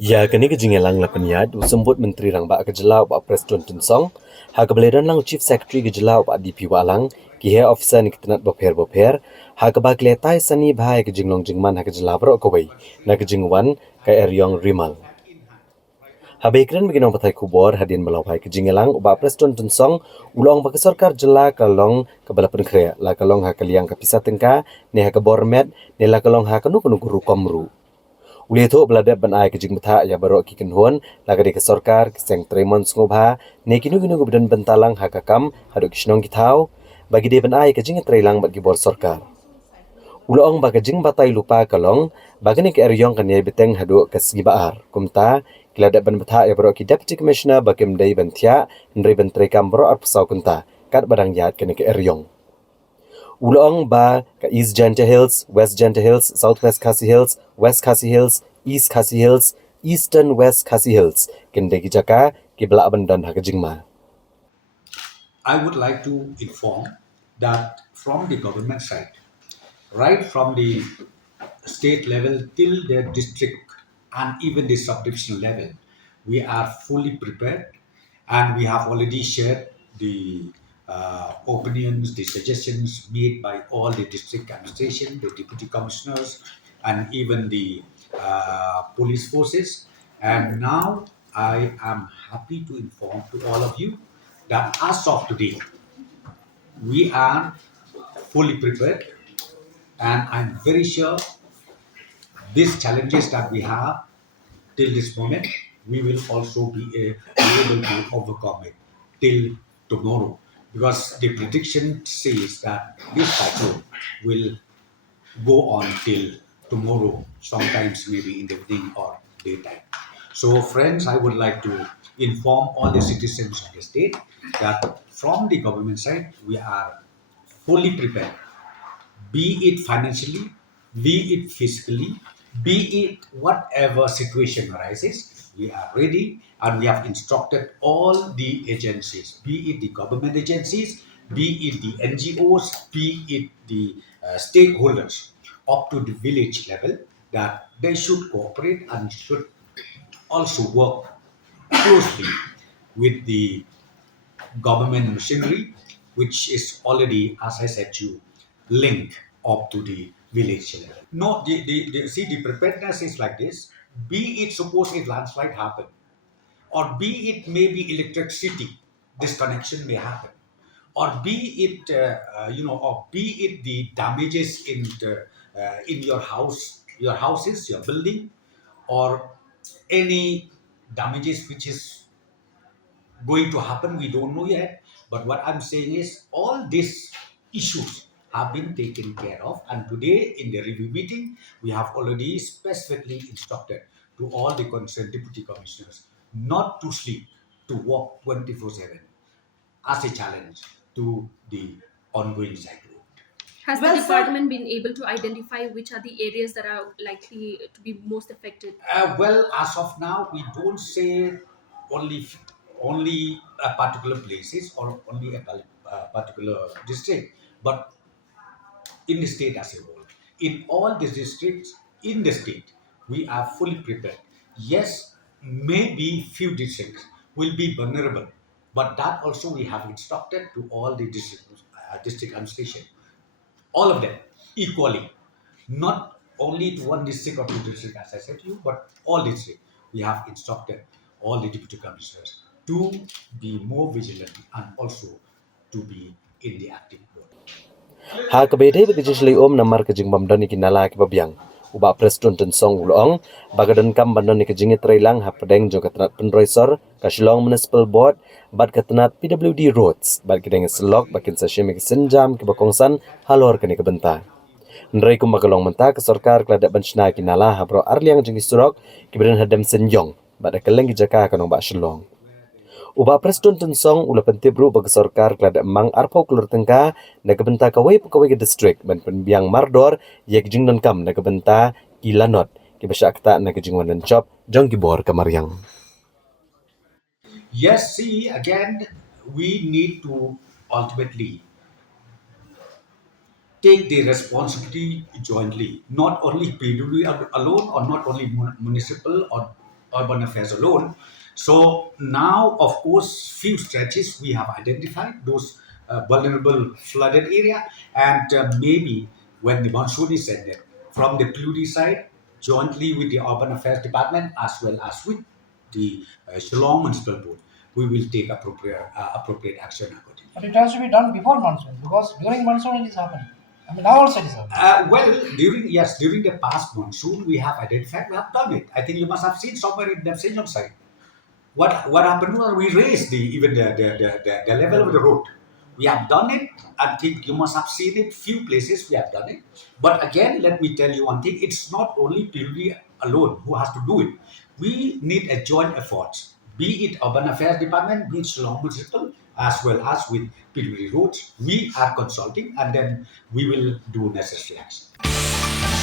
Ya kini ke Jingelang lapanyad usambut menteri rang ba ke Jylla Bah Prestone Nongshong ha ke beledan lang chief secretary ke Jylla ba DP walang ki he officer ni ketenat boper ha ke ba kletai sani bhai ke jinglong jingman ha ke Jylla bro ko wei na ke jingwan ke eryong rimal ha bekren begino batai kubor hadin melau bhai ke Jingelang Bah Prestone Nongshong ulong ba ke sarkar Jylla kalong ke bala Pynkhreh la kalong ha ke liang ke pisat tengka ne ha ke bormet ne la kalong ha ke nu guru komru Ulito belada banai ke jingmata ya baro ki kenhuan lagari ke sarkar seng tremon ngobha ne kinu gubdan bentalang hakakam hadu kisnong kitau bagi de banai ke jing trelang bagi bor sarkar. Ulong baga jing batai lupa kalong bagani ke eryong kan ye beteng hadu ke sibaar kumta kelada ban bata ya baro ki deputy commissioner bagim dai bantia ndre bentrekam baro arpsau kunta kat badang yat kene ke eryong. Ulong ba ka East Janta Hills, West Janta Hills, Southwest Khasi Hills, West Khasi Hills, East Khasi Hills, Eastern West Khasi Hills. Kende jaka ki bela abandan ha jingma. I would like to inform that from the government side, right from the state level till the district and even the sub-divisional level, we are fully prepared and we have already shared the opinions, the suggestions made by all the district administration, the deputy commissioners, and even the police forces. And now I am happy to inform to all of you that as of today, we are fully prepared, and I'm very sure these challenges that we have till this moment, we will also be able to overcome it till tomorrow. Because the prediction says that this cycle will go on till tomorrow, sometimes maybe in the evening or daytime. So, friends, I would like to inform all the citizens of the state that from the government side, we are fully prepared, be it financially, be it physically, be it whatever situation arises, we are ready and we have instructed all the agencies, be it the government agencies, be it the NGOs, be it the stakeholders up to the village level, that they should cooperate and should also work closely with the government machinery, which is already, as I said to you, linked up to the village level. No, see, the preparedness is like this. Be it suppose if landslide happen, or be it maybe electricity disconnection may happen, or be it or be it the damages in your house, your houses, your building, or any damages which is going to happen, we don't know yet. But what I'm saying is all these issues have been taken care of, and today in the review meeting we have already specifically instructed to all the concerned deputy commissioners not to sleep, to work 24/7 as a challenge to the ongoing cyclone. Has the department been able to identify which are the areas that are likely to be most affected? Well, as of now, we don't say only only a particular places or only a particular district, but in the state as a whole. In all the districts in the state, we are fully prepared. Yes, maybe few districts will be vulnerable, but that also we have instructed to all the district administration, all of them equally, not only to one district or two districts, as I said to you, but all districts. We have instructed all the deputy commissioners to be more vigilant and also to be in the active mode. Ha ke bedai bagi jisli namar ke jingbam dan iki nala ke babiang. Uba Prestone Nongshong ulong bagadan kam bandan ke jingi trailang ha pedeng jo ketnat penroisor ka Shillong Municipal Board bad ketnat PWD roads bad kedeng selok bakin sashim ke senjam ke bakongsan halor ke ke benta. Nrai kum bagalong menta ke sarkar kelada benchna ki nala ha bro arliang jingi surok ke beren hadam senjong bad keleng ki jaka kanong ba Shillong. Uba Prestone Nongshong ula pentibru bagi sarkar kelada mang arpau kelur tengka na kebenta kawai pekawai ke distrik ban penbiang mardor yek jingdan kam na kebenta kilanot ki besakta na kejingwan dan chop jong kibor kamaryang. Yes, see, again, we need to ultimately take the responsibility jointly, not only PWD alone or not only municipal or urban affairs alone. So now, of course, few stretches we have identified those vulnerable flooded area, and maybe when the monsoon is ended, from the Pluri side, jointly with the urban affairs department as well as with the Shillong Municipal Board, we will take appropriate action accordingly. But it has to be done before monsoon because during monsoon it is happening. I mean, now also it is happening. Well, during the past monsoon, we have identified, we have done it. I think you must have seen somewhere in the Nongshong side. What happened was we raised the level of the road. We have done it. I think you must have seen it. Few places we have done it. But again, let me tell you one thing. It's not only Pilgrim alone who has to do it. We need a joint effort, be it Urban Affairs Department, be it Shillong Municipal, as well as with Pilgrim Roads. We are consulting, and then we will do necessary action.